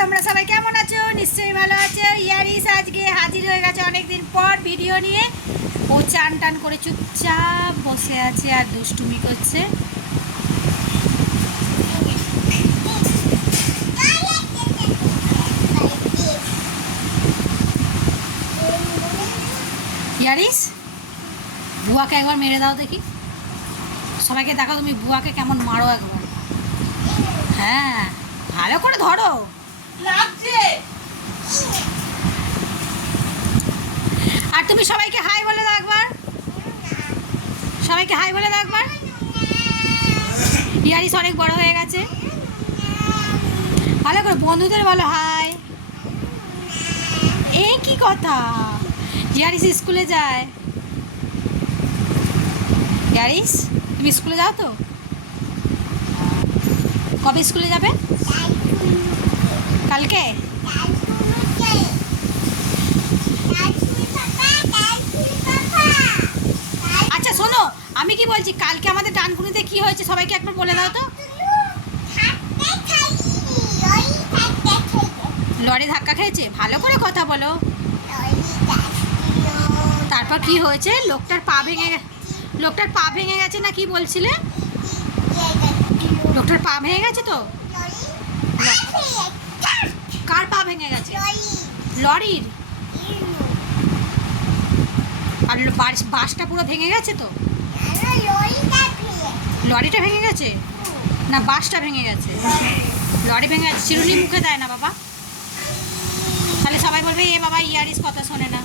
তোমরা সবাই কেমন আছো? নিশ্চয়ই ভালো আছো। ইয়ারিস আজকে হাজির হয়ে গেছে অনেকদিন পর ভিডিও নিয়ে। ও চান টান করে চুপচাপ বসে আছে আর দুষ্টুমি করছে। ইয়ারিস, বুয়াকে একবার মেরে দাও দেখি। সবাইকে দেখো তুমি বুয়াকে কেমন মারো একবার। হ্যাঁ, ভালো করে ধরো। আর তুমি সবাইকে হাই বলে দাও একবার। সবাইকে হাই বলে দাও একবার। ইয়ারিস অনেক বড় হয়ে গেছে। ভালো করে বন্ধুদের বলো হাই। এই কি কথা, ইয়ারিস স্কুলে যায়। ইয়ারিস, তুমি স্কুলে যাও তো? কবে স্কুলে যাবে? কালকে? আচ্ছা শোনো, আমি কি বলছি, কালকে আমাদের ডানকুনিতে কি হয়েছে সবাইকে একবার বলে দাও তো। লরি ধাক্কা খেয়েছে? ভালো করে কথা বলো। তারপর কি হয়েছে? লোকটার পা ভেঙে গেছে না কি বলছিলে? লোকটার পা ভেঙে গেছে তো? কার পা ভেঙে গেছে? লরির? আর বাসটা পুরো ভেঙে গেছে তো? লরিটা ভেঙে গেছে না বাসটা ভেঙে গেছে? লরি ভেঙে গেছে। চিরুনি মুখে দেয় না বাবা, তাহলে সবাই বলবে এ বাবা ইয়ারিস কথা শোনে না।